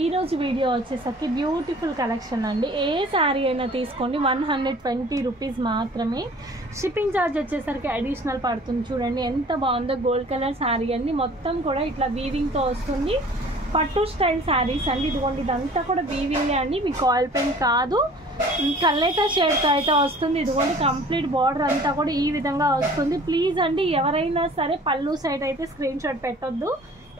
ఈ రోజు వీడియో వచ్చేసరికి బ్యూటిఫుల్ కలెక్షన్ అండి. ఏ శారీ అయినా తీసుకోండి 120 రూపీస్ మాత్రమే. షిప్పింగ్ ఛార్జ్ వచ్చేసరికి అడిషనల్ పడుతుంది. చూడండి ఎంత బాగుందో, గోల్డ్ కలర్ శారీ అండి. మొత్తం కూడా ఇట్లా వీవింగ్తో వస్తుంది. పట్టు స్టైల్ శారీస్ అండి. ఇదిగోండి ఇదంతా కూడా వీవింగ్ అండి, మీకు ఆయిల్ పెయింట్ కాదు. కల్లేత షేడ్తో అయితే వస్తుంది. ఇదిగోండి కంప్లీట్ బార్డర్ అంతా కూడా ఈ విధంగా వస్తుంది. ప్లీజ్ అండి ఎవరైనా సరే పళ్ళు సైడ్ అయితే స్క్రీన్ షాట్ పెట్టొద్దు.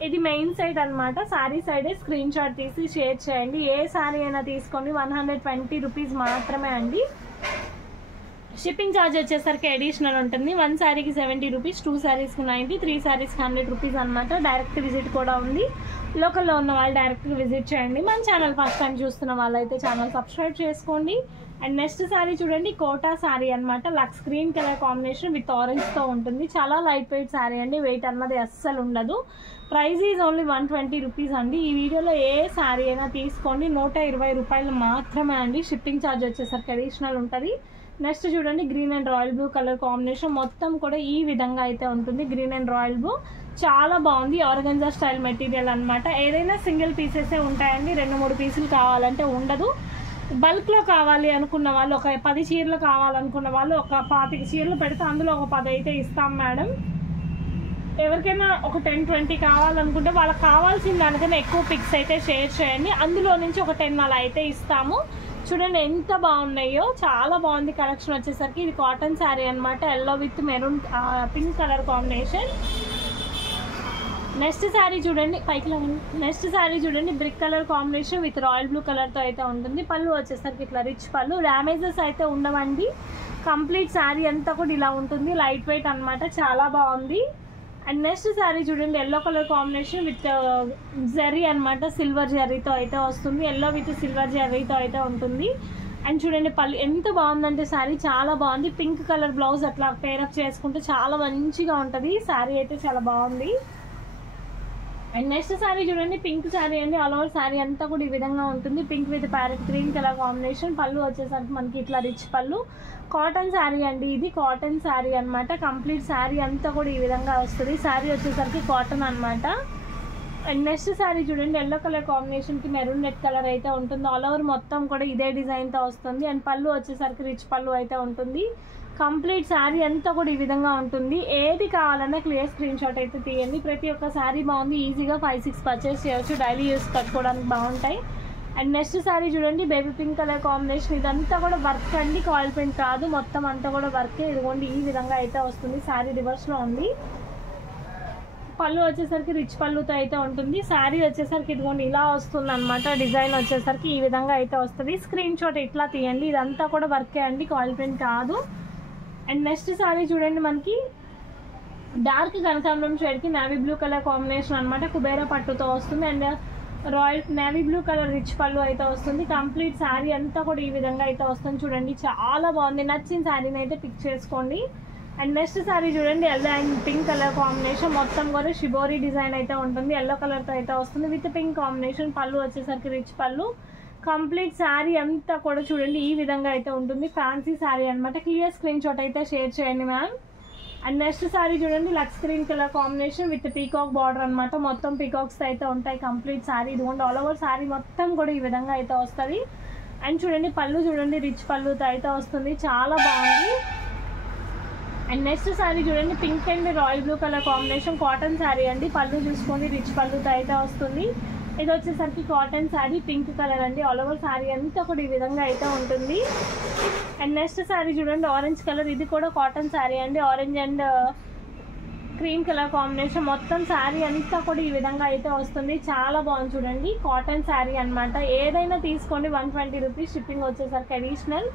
ఇది మెయిన్ సైడ్ అనమాట. శారీ సైడే స్క్రీన్ షాట్ తీసి షేర్ చేయండి. ఏ శారీ అయినా తీసుకోండి 120 రూపీస్ మాత్రమే అండి. షిప్పింగ్ ఛార్జ్ వచ్చేసరికి అడిషనల్ ఉంటుంది. 1 శారీకి 70 రూపీస్, 2 శారీస్కి 90, 3 శారీస్కి 100 రూపీస్ అనమాట. డైరెక్ట్ విజిట్ కూడా ఉంది. లోకల్లో ఉన్న వాళ్ళు డైరెక్ట్గా విజిట్ చేయండి. మన ఛానల్ ఫస్ట్ టైం చూస్తున్న వాళ్ళైతే ఛానల్ సబ్స్క్రైబ్ చేసుకోండి. అండ్ నెక్స్ట్ శారీ చూడండి, కోటా శారీ అనమాట. Lush green colour combination with ఆరెంజ్తో ఉంటుంది. చాలా లైట్ వెయిట్ శారీ అండి, వెయిట్ అన్నది అస్సలు ఉండదు. ప్రైస్ ఈజ్ ఓన్లీ 120 రూపీస్ అండి. ఈ వీడియోలో ఏ శారీ అయినా తీసుకోండి 120 రూపాయలు మాత్రమే అండి. షిప్పింగ్ ఛార్జ్ వచ్చేసరికి అడిషనల్ ఉంటుంది. నెక్స్ట్ చూడండి, green and royal blue colour combination మొత్తం కూడా ఈ విధంగా అయితే ఉంటుంది. గ్రీన్ అండ్ రాయల్ బ్లూ చాలా బాగుంది. ఆర్గంజా స్టైల్ మెటీరియల్ అనమాట. ఏదైనా సింగిల్ పీసెసే ఉంటాయండి, 2-3 పీసులు కావాలంటే ఉండదు. బల్క్లో కావాలి అనుకున్న వాళ్ళు, ఒక 10 చీరలు కావాలనుకున్న వాళ్ళు ఒక 25 చీరలు పెడితే అందులో ఒక 10 అయితే ఇస్తాం మేడం. ఎవరికైనా ఒక 10-20 కావాలనుకుంటే వాళ్ళకి కావాల్సిన దానికన్నా ఎక్కువ పిక్స్ అయితే షేర్ చేయండి. అందులో నుంచి ఒక 10 అలా అయితే ఇస్తాము. చూడండి ఎంత బాగున్నాయో, చాలా బాగుంది కలెక్షన్ వచ్చేసరికి. ఇది కాటన్ శారీ అనమాట. Yellow with maroon pink colour combination. Next sari చూడండి, నెక్స్ట్ శారీ చూడండి, brick colour combination with royal blue కలర్తో అయితే ఉంటుంది. పళ్ళు వచ్చేసరికి ఇట్లా రిచ్ పళ్ళు, డ్యామేజెస్ అయితే ఉండవండి. కంప్లీట్ శారీ అంతా కూడా ఇలా ఉంటుంది. లైట్ వెయిట్ అనమాట, చాలా బాగుంది. అండ్ నెక్స్ట్ శారీ చూడండి, yellow colour combination with zari అనమాట. సిల్వర్ జరీతో అయితే వస్తుంది. ఎల్లో విత్ సిల్వర్ జరీతో అయితే ఉంటుంది. అండ్ చూడండి పళ్ళు ఎంత బాగుందంటే శారీ చాలా బాగుంది. పింక్ కలర్ బ్లౌజ్ అట్లా పేరప్ చేసుకుంటే చాలా మంచిగా ఉంటుంది. శారీ అయితే చాలా బాగుంది. అండ్ నెక్స్ట్ శారీ చూడండి, పింక్ శారీ అండి. ఆల్ ఓవర్ శారీ అంతా కూడా ఈ విధంగా ఉంటుంది. Pink with parrot green colour combination. పళ్ళు వచ్చేసరికి మనకి ఇట్లా రిచ్ పళ్ళు. కాటన్ శారీ అండి, ఇది కాటన్ శారీ అనమాట. కంప్లీట్ శారీ అంతా కూడా ఈ విధంగా వస్తుంది. శారీ వచ్చేసరికి కాటన్ అనమాట. అండ్ నెక్స్ట్ శారీ చూడండి, ఎల్లో కలర్ కాంబినేషన్కి మెరూన్ రెడ్ కలర్ అయితే ఉంటుంది. ఆల్ ఓవర్ మొత్తం కూడా ఇదే డిజైన్తో వస్తుంది. అండ్ పళ్ళు వచ్చేసరికి రిచ్ పళ్ళు అయితే ఉంటుంది. కంప్లీట్ శారీ అంతా కూడా ఈ విధంగా ఉంటుంది. ఏది కావాలన్నా క్లియర్ స్క్రీన్ షాట్ అయితే తీయండి. ప్రతి ఒక్క శారీ బాగుంది. ఈజీగా 5-6 పర్చేస్ చేయవచ్చు. డైలీ యూస్ కట్టుకోవడానికి బాగుంటాయి. అండ్ నెక్స్ట్ శారీ చూడండి, బేబీ పింక్ కలర్ కాంబినేషన్. ఇదంతా కూడా వర్క్ అండి, ఆయిల్ పెయింట్ కాదు. మొత్తం అంతా కూడా వర్కే. ఇదిగోండి ఈ విధంగా అయితే వస్తుంది. శారీ రివర్స్లో ఉంది. పళ్ళు వచ్చేసరికి రిచ్ పళ్ళుతో అయితే ఉంటుంది. శారీ వచ్చేసరికి ఇదిగోండి ఇలా వస్తుంది అనమాట. డిజైన్ వచ్చేసరికి ఈ విధంగా అయితే వస్తుంది. స్క్రీన్ షాట్ ఇట్లా తీయండి. ఇదంతా కూడా వర్కే అండి, ఆయిల్ పెయింట్ కాదు. అండ్ నెక్స్ట్ శారీ చూడండి, మనకి డార్క్ కనకాంబరం షేడ్కి నేవీ బ్లూ కలర్ కాంబినేషన్ అనమాట. కుబేరా పట్టుతో వస్తుంది. And royal navy blue colour rich పళ్ళు అయితే వస్తుంది. కంప్లీట్ శారీ అంతా కూడా ఈ విధంగా అయితే వస్తుంది. చూడండి చాలా బాగుంది. నచ్చిన శారీని అయితే పిక్ చేసుకోండి. అండ్ నెక్స్ట్ శారీ చూడండి, yellow and pink colour combination. మొత్తం కూడా షిబోరీ డిజైన్ అయితే ఉంటుంది. ఎల్లో కలర్తో అయితే వస్తుంది విత్ పింక్ కాంబినేషన్. పళ్ళు వచ్చేసరికి రిచ్ పళ్ళు. కంప్లీట్ శారీ అంతా కూడా చూడండి ఈ విధంగా అయితే ఉంటుంది. ఫ్యాన్సీ శారీ అనమాట. క్లియర్ స్క్రీన్ షాట్ అయితే షేర్ చేయండి మ్యామ్. అండ్ నెక్స్ట్ శారీ చూడండి, లక్స్ green colour combination with peacock border అనమాట. మొత్తం పీకాక్స్ అయితే ఉంటాయి కంప్లీట్ శారీ. ఇదిగోండి ఆల్ ఓవర్ శారీ మొత్తం కూడా ఈ విధంగా అయితే వస్తుంది. అండ్ చూడండి పళ్ళు చూడండి, రిచ్ పళ్ళుతో అయితే వస్తుంది. చాలా బాగుంది. అండ్ నెక్స్ట్ శారీ చూడండి, pink and royal blue colour combination. Cotton sari అండి. పళ్ళు చూసుకోండి, రిచ్ పళ్ళుతో అయితే వస్తుంది. ఇది వచ్చేసరికి కాటన్ శారీ, పింక్ కలర్ అండి. ఆల్ ఓవర్ శారీ అంతా కూడా ఈ విధంగా అయితే ఉంటుంది. అండ్ నెక్స్ట్ శారీ చూడండి, ఆరెంజ్ కలర్. ఇది కూడా కాటన్ శారీ అండి. Orange and cream colour combination. మొత్తం శారీ అంతా కూడా ఈ విధంగా అయితే వస్తుంది. చాలా బాగుంది చూడండి, కాటన్ శారీ అనమాట. ఏదైనా తీసుకోండి 120 రూపీస్. షిప్పింగ్ వచ్చేసరికి అడిషనల్.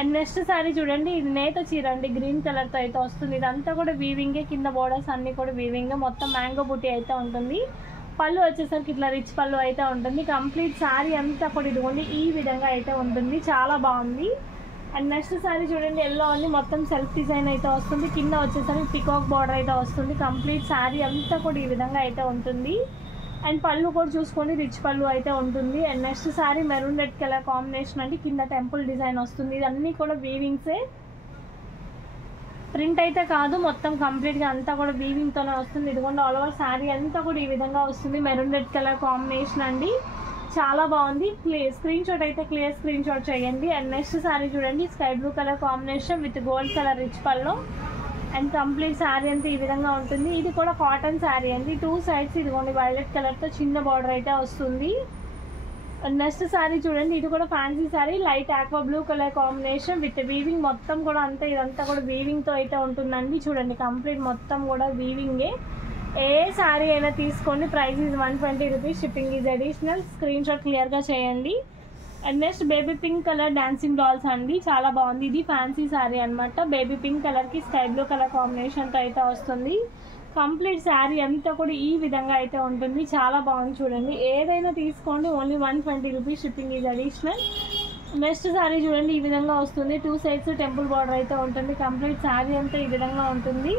అండ్ నెక్స్ట్ శారీ చూడండి, ఇది నేత చీర అండి. గ్రీన్ కలర్తో అయితే వస్తుంది. ఇదంతా కూడా వీవింగే. కింద బోర్డర్స్ అన్నీ కూడా వీవింగే. మొత్తం మ్యాంగో బూటీ అయితే ఉంటుంది. పళ్ళు వచ్చేసరికి ఇట్లా రిచ్ పళ్ళు అయితే ఉంటుంది. కంప్లీట్ శారీ అంతా కూడా ఇదిగోండి ఈ విధంగా అయితే ఉంటుంది. చాలా బాగుంది. అండ్ నెక్స్ట్ శారీ చూడండి, ఎల్లో అండి. మొత్తం సెల్ఫ్ డిజైన్ అయితే వస్తుంది. కింద వచ్చేసరికి పికాక్ బార్డర్ అయితే వస్తుంది. కంప్లీట్ శారీ అంతా కూడా ఈ విధంగా అయితే ఉంటుంది. అండ్ పళ్ళు కూడా చూసుకొని రిచ్ పళ్ళు అయితే ఉంటుంది. And next sari maroon red colour combination అండి. కింద టెంపుల్ డిజైన్ వస్తుంది. ఇదన్నీ కూడా వీవింగ్సే, ప్రింట్ అయితే కాదు. మొత్తం కంప్లీట్గా అంతా కూడా వీవింగ్తోనే వస్తుంది. ఇదిగోండి ఆల్ ఓవర్ శారీ అంతా కూడా ఈ విధంగా వస్తుంది. మెరూన్ రెడ్ కలర్ కాంబినేషన్ అండి. చాలా బాగుంది. స్క్రీన్ షాట్ అయితే క్లియర్ స్క్రీన్ షాట్ చేయండి. అండ్ నెక్స్ట్ శారీ చూడండి, sky blue colour combination with gold colour rich pallu. And complete sari అంతా ఈ విధంగా ఉంటుంది. ఇది కూడా కాటన్ శారీ అండి. 2 సైడ్స్ ఇదిగోండి వైలెట్ కలర్తో చిన్న బార్డర్ అయితే వస్తుంది. నెక్స్ట్ శారీ చూడండి, ఇది కూడా fancy sari, light aqua blue colour combination with weaving. మొత్తం కూడా అంతా ఇదంతా కూడా వీవింగ్తో అయితే ఉంటుందండి. చూడండి కంప్లీట్ మొత్తం కూడా వీవింగే. ఏ శారీ అయినా తీసుకోండి. Price is 120 rupees. Shipping is additional. Screen shot క్లియర్గా చేయండి. And next baby pink colour dancing dolls అండి, చాలా బాగుంది. ఇది ఫ్యాన్సీ శారీ అనమాట. బేబీ పింక్ కలర్కి స్కై బ్లూ కలర్ కాంబినేషన్తో అయితే వస్తుంది. కంప్లీట్ శారీ అంతా కూడా ఈ విధంగా అయితే ఉంటుంది. చాలా బాగుంది చూడండి. ఏదైనా తీసుకోండి, only 120 rupees. Shipping is additional. Next sari చూడండి, ఈ విధంగా వస్తుంది. 2 సైడ్స్ టెంపుల్ బార్డర్ అయితే ఉంటుంది. కంప్లీట్ శారీ అంతా ఈ విధంగా ఉంటుంది.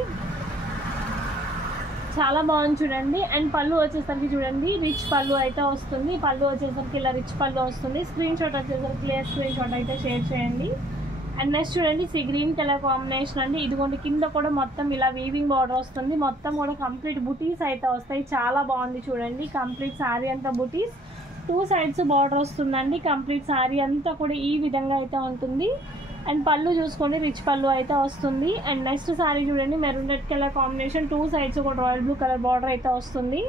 చాలా బాగుంది చూడండి. అండ్ పళ్ళు వచ్చేసరికి చూడండి రిచ్ పళ్ళు అయితే వస్తుంది. పళ్ళు వచ్చేసరికి ఇలా రిచ్ పళ్ళు వస్తుంది. స్క్రీన్ షాట్ వచ్చేసరికి క్లియర్ స్క్రీన్ షాట్ అయితే షేర్ చేయండి. అండ్ నెక్స్ట్ చూడండి గ్రీన్ కలర్ కాంబినేషన్ అండి. ఇదిగోండి కింద కూడా మొత్తం ఇలా వీవింగ్ బార్డర్ వస్తుంది. మొత్తం కూడా కంప్లీట్ బుటీస్ అయితే వస్తాయి. చాలా బాగుంది చూడండి. కంప్లీట్ శారీ అంతా బుటీస్, 2 సైడ్స్ బార్డర్ వస్తుందండి. కంప్లీట్ శారీ అంతా కూడా ఈ విధంగా అయితే ఉంటుంది. అండ్ పళ్ళు చూసుకోండి రిచ్ పళ్ళు అయితే వస్తుంది. అండ్ నెక్స్ట్ శారీ చూడండి maroon red colour combination, 2 sides కూడా రాయల్ బ్లూ కలర్ బార్డర్ అయితే వస్తుంది.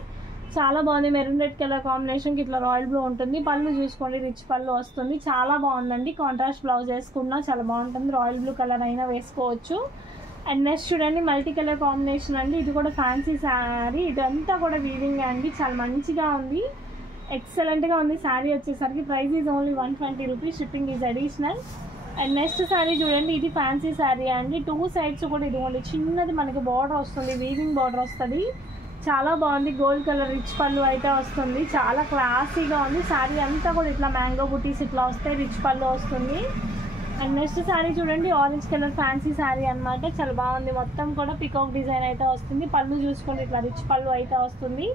చాలా బాగుంది. మెరూన్ రెడ్ కలర్ కాంబినేషన్కి ఇట్లా రాయల్ బ్లూ ఉంటుంది. పళ్ళు చూసుకోండి రిచ్ పళ్ళు వస్తుంది. చాలా బాగుందండి. కాంట్రాస్ట్ బ్లౌజ్ వేసుకున్నా చాలా బాగుంటుంది. రాయల్ బ్లూ కలర్ అయినా వేసుకోవచ్చు. అండ్ నెక్స్ట్ చూడండి మల్టీ కలర్ కాంబినేషన్ అండి. ఇది కూడా ఫ్యాన్సీ శారీ. ఇదంతా కూడా వీవింగ్ అండి. చాలా మంచిగా ఉంది, ఎక్సలెంట్గా ఉంది శారీ వచ్చేసరికి. Price is only 120 rupees. Shipping is additional. And next sari చూడండి, ఇది ఫ్యాన్సీ శారీ అండి. 2 సైడ్స్ కూడా ఇదిగోండి చిన్నది మనకి బార్డర్ వస్తుంది, వీవింగ్ బార్డర్ వస్తుంది. చాలా బాగుంది. గోల్డ్ కలర్ రిచ్ పళ్ళు అయితే వస్తుంది. చాలా క్లాసీగా ఉంది. శారీ అంతా కూడా ఇట్లా మ్యాంగో బుటీస్ ఇట్లా వస్తాయి. రిచ్ పళ్ళు వస్తుంది. అండ్ నెక్స్ట్ శారీ చూడండి ఆరెంజ్ కలర్ ఫ్యాన్సీ శారీ అనమాట. చాలా బాగుంది. మొత్తం కూడా పికాక్ డిజైన్ అయితే వస్తుంది. పళ్ళు చూసుకోండి ఇట్లా రిచ్ పళ్ళు అయితే వస్తుంది.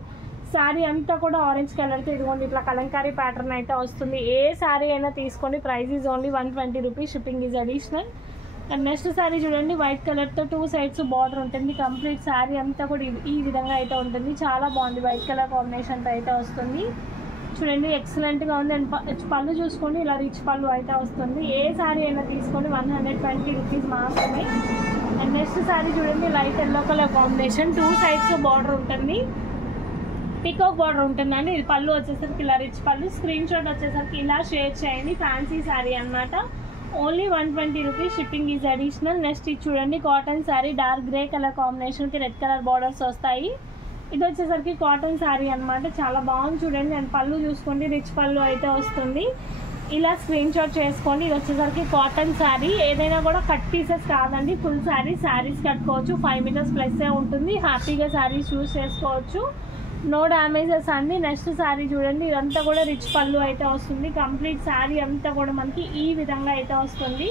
శారీ అంతా కూడా ఆరెంజ్ కలర్తో ఇదిగోండి ఇట్లా కలంకారీ ప్యాటర్న్ అయితే వస్తుంది. ఏ శారీ అయినా తీసుకోండి. Price is only 120 rupees. Shipping is additional. And next sari చూడండి వైట్ కలర్తో 2 సైడ్స్ బార్డర్ ఉంటుంది. కంప్లీట్ శారీ అంతా కూడా ఈ విధంగా అయితే ఉంటుంది. చాలా బాగుంది. వైట్ కలర్ కాంబినేషన్తో అయితే వస్తుంది. చూడండి ఎక్సలెంట్గా ఉంది. అండ్ పళ్ళు చూసుకోండి ఇలా రిచ్ పళ్ళు అయితే వస్తుంది. ఏ శారీ అయినా తీసుకోండి. 120 రూపీస్ మాత్రమే. అండ్ నెక్స్ట్ శారీ చూడండి light yellow colour combination, 2 sides border ఉంటుంది. పికాక్ బార్డర్ ఉంటుందండి. ఇది పళ్ళు వచ్చేసరికి ఇలా రిచ్ పళ్ళు. స్క్రీన్ షాట్ వచ్చేసరికి ఇలా షేర్ చేయండి. ఫ్యాన్సీ శారీ అనమాట. Only 120 rupees. Shipping is additional. Next ఇది చూడండి cotton sari, dark grey colour కాంబినేషన్కి రెడ్ కలర్ బార్డర్స్ వస్తాయి. ఇది వచ్చేసరికి కాటన్ శారీ అనమాట. చాలా బాగుంది చూడండి. అండ్ పళ్ళు చూసుకోండి రిచ్ పళ్ళు అయితే వస్తుంది. ఇలా స్క్రీన్ షాట్ చేసుకోండి. ఇది వచ్చేసరికి కాటన్ శారీ. ఏదైనా కూడా కట్ పీసెస్ కాదండి, ఫుల్ శారీ. శారీస్ కట్టుకోవచ్చు. 5 మీటర్స్ ప్లస్ ఉంటుంది. హ్యాపీగా శారీస్ యూజ్ చేసుకోవచ్చు. నో డ్యామేజెస్ అండి. నెక్స్ట్ శారీ చూడండి ఇదంతా కూడా రిచ్ పళ్ళు అయితే వస్తుంది. కంప్లీట్ శారీ అంతా కూడా మనకి ఈ విధంగా అయితే వస్తుంది.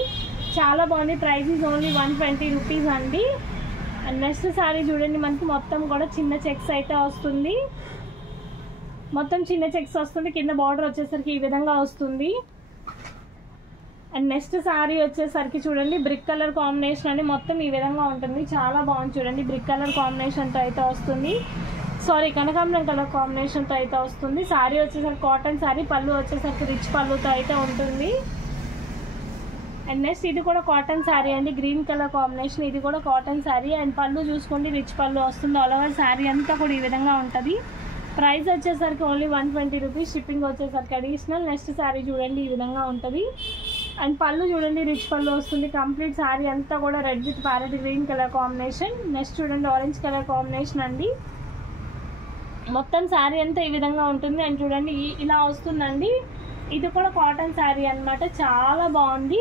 చాలా బాగుంది. ప్రైస్ ఈజ్ ఓన్లీ 120 రూపీస్ అండి. అండ్ నెక్స్ట్ శారీ చూడండి మనకి మొత్తం కూడా చిన్న చెక్స్ అయితే వస్తుంది. మొత్తం చిన్న చెక్స్ వస్తుంది. కింద బార్డర్ వచ్చేసరికి ఈ విధంగా వస్తుంది. అండ్ నెక్స్ట్ శారీ వచ్చేసరికి చూడండి బ్రిక్ కలర్ కాంబినేషన్ అని మొత్తం ఈ విధంగా ఉంటుంది. చాలా బాగుంది చూడండి. బ్రిక్ కలర్ కాంబినేషన్తో అయితే వస్తుంది. కనకాంబరం కలర్ కాంబినేషన్తో అయితే వస్తుంది. శారీ వచ్చేసరికి కాటన్ శారీ. పళ్ళు వచ్చేసరికి రిచ్ పళ్ళుతో అయితే ఉంటుంది. అండ్ నెక్స్ట్ ఇది కూడా కాటన్ శారీ అండి. Green colour combination. ఇది కూడా కాటన్ శారీ. అండ్ పళ్ళు చూసుకోండి రిచ్ పళ్ళు వస్తుంది. ఆల్ ఓవర్ శారీ అంతా కూడా ఈ విధంగా ఉంటుంది. ప్రైస్ వచ్చేసరికి ఓన్లీ 120 రూపీస్. షిప్పింగ్ వచ్చేసరికి అడిషనల్. నెక్స్ట్ శారీ చూడండి ఈ విధంగా ఉంటుంది. అండ్ పళ్ళు చూడండి రిచ్ పళ్ళు వస్తుంది. కంప్లీట్ శారీ అంతా కూడా red with parrot green colour combination. Next చూడండి ఆరెంజ్ కలర్ కాంబినేషన్ అండి. మొత్తం శారీ అంతా ఈ విధంగా ఉంటుంది. అండ్ చూడండి ఇలా వస్తుందండి. ఇది కూడా కాటన్ శారీ అనమాట. చాలా బాగుంది.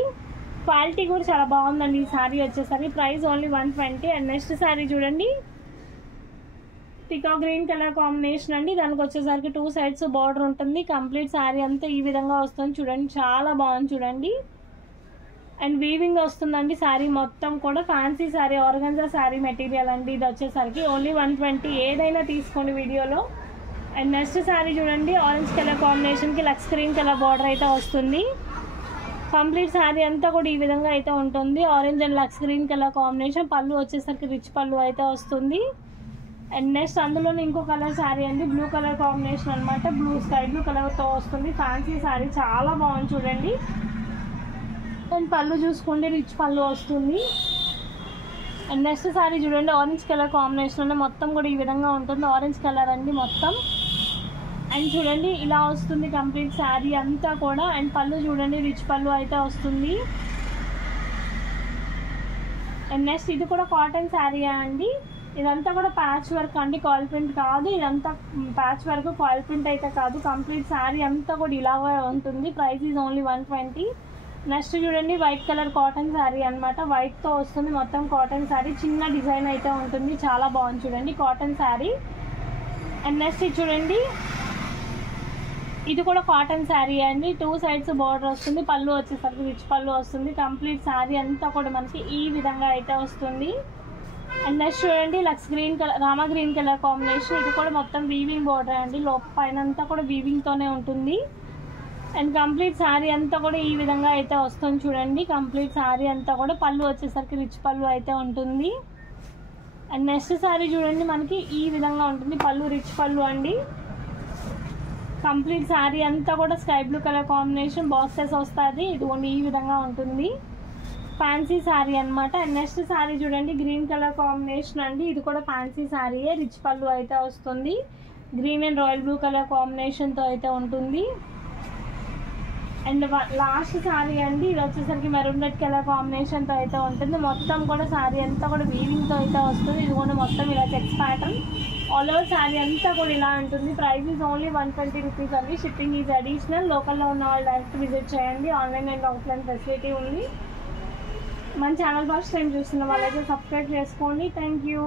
క్వాలిటీ కూడా చాలా బాగుందండి ఈ శారీ వచ్చేసరికి. Price only 120. And next sari చూడండి పికాక్ గ్రీన్ కలర్ కాంబినేషన్ అండి. దానికి వచ్చేసరికి 2 సైడ్స్ బార్డర్ ఉంటుంది. కంప్లీట్ శారీ అంతా ఈ విధంగా వస్తుంది. చూడండి చాలా బాగుంది చూడండి. అండ్ వీవింగ్ వస్తుందండి శారీ మొత్తం కూడా. Fancy sari, organza sari material అండి. ఇది వచ్చేసరికి ఓన్లీ 120. ఏదైనా తీసుకోండి వీడియోలో. అండ్ నెక్స్ట్ శారీ చూడండి ఆరెంజ్ కలర్ కాంబినేషన్కి లక్స్ గ్రీన్ కలర్ బార్డర్ అయితే వస్తుంది. కంప్లీట్ శారీ అంతా కూడా ఈ విధంగా అయితే ఉంటుంది. ఆరెంజ్ అండ్ లక్స్ గ్రీన్ కలర్ కాంబినేషన్. పళ్ళు వచ్చేసరికి రిచ్ పళ్ళు అయితే వస్తుంది. అండ్ నెక్స్ట్ అందులోనే ఇంకో కలర్ శారీ అండి, బ్లూ కలర్ కాంబినేషన్ అనమాట, బ్లూ స్కై బ్లూ కలర్తో వస్తుంది. ఫ్యాన్సీ శారీ చాలా బాగుంది చూడండి. అండ్ పళ్ళు చూసుకోండి, రిచ్ పళ్ళు వస్తుంది. అండ్ నెక్స్ట్ శారీ చూడండి, ఆరెంజ్ కలర్ కాంబినేషన్లో మొత్తం కూడా ఈ విధంగా ఉంటుంది. ఆరెంజ్ కలర్ అండి మొత్తం. అండ్ చూడండి ఇలా వస్తుంది కంప్లీట్ శారీ అంతా కూడా. అండ్ పళ్ళు చూడండి, రిచ్ పళ్ళు అయితే వస్తుంది. అండ్ నెక్స్ట్ ఇది కూడా కాటన్ శారీ అండి. ఇదంతా కూడా ప్యాచ్ వర్క్ అండి, కాల్ ప్రింట్ కాదు. ఇదంతా ప్యాచ్ వర్క్, కాల్ ప్రింట్ అయితే కాదు. కంప్లీట్ శారీ అంతా కూడా ఇలాగే ఉంటుంది. Price is only 120. నెక్స్ట్ చూడండి వైట్ కలర్ కాటన్ శారీ అనమాట, వైట్తో వస్తుంది మొత్తం కాటన్ శారీ. చిన్న డిజైన్ అయితే ఉంటుంది, చాలా బాగుంది చూడండి కాటన్ శారీ. అండ్ నెక్స్ట్ ఇది చూడండి, ఇది కూడా కాటన్ శారీ అండి. 2 సైడ్స్ బార్డర్ వస్తుంది. పళ్ళు వచ్చేసరికి రిచ్ పళ్ళు వస్తుంది. కంప్లీట్ శారీ అంతా కూడా మనకి ఈ విధంగా అయితే వస్తుంది. అండ్ నెక్స్ట్ చూడండి లక్స్ green colour, Rama green colour combination. ఇది కూడా మొత్తం వీవింగ్ బార్డర్ అండి, పైన అంతా కూడా వీవింగ్తోనే ఉంటుంది. అండ్ కంప్లీట్ శారీ అంతా కూడా ఈ విధంగా అయితే వస్తుంది చూడండి. కంప్లీట్ శారీ అంతా కూడా పళ్ళు వచ్చేసరికి రిచ్ పళ్ళు అయితే ఉంటుంది. అండ్ నెక్స్ట్ శారీ చూడండి మనకి ఈ విధంగా ఉంటుంది. పళ్ళు రిచ్ పళ్ళు అండి. కంప్లీట్ శారీ అంతా కూడా sky blue colour combination, boxes వస్తుంది. ఇది ఓన్లీ ఈ విధంగా ఉంటుంది. ఫ్యాన్సీ శారీ అనమాట. అండ్ నెక్స్ట్ శారీ చూడండి గ్రీన్ కలర్ కాంబినేషన్ అండి. ఇది కూడా ఫ్యాన్సీ శారీయే, రిచ్ పళ్ళు అయితే వస్తుంది. Green and royal blue colour కాంబినేషన్తో అయితే ఉంటుంది. అండ్ లాస్ట్ శారీ అండి, ఇది వచ్చేసరికి మెరూన్ రెడ్ కలర్ కాంబినేషన్తో అయితే ఉంటుంది. మొత్తం కూడా శారీ అంతా కూడా వీవింగ్తో అయితే వస్తుంది. ఇది కూడా మొత్తం ఇలా checks pattern all over sari అంతా కూడా ఇలా ఉంటుంది. ప్రైస్ ఈజ్ ఓన్లీ 120 రూపీస్ అండి. Shipping is additional. లోకల్లో ఉన్న వాళ్ళు డైరెక్ట్ విజిట్ చేయండి. ఆన్లైన్ అండ్ ఆఫ్లైన్ ఫెసిలిటీ ఉంది. మన ఛానల్ ఫస్ట్ టైం చూస్తున్న వాళ్ళైతే సబ్స్క్రైబ్ చేసుకోండి. Thank you.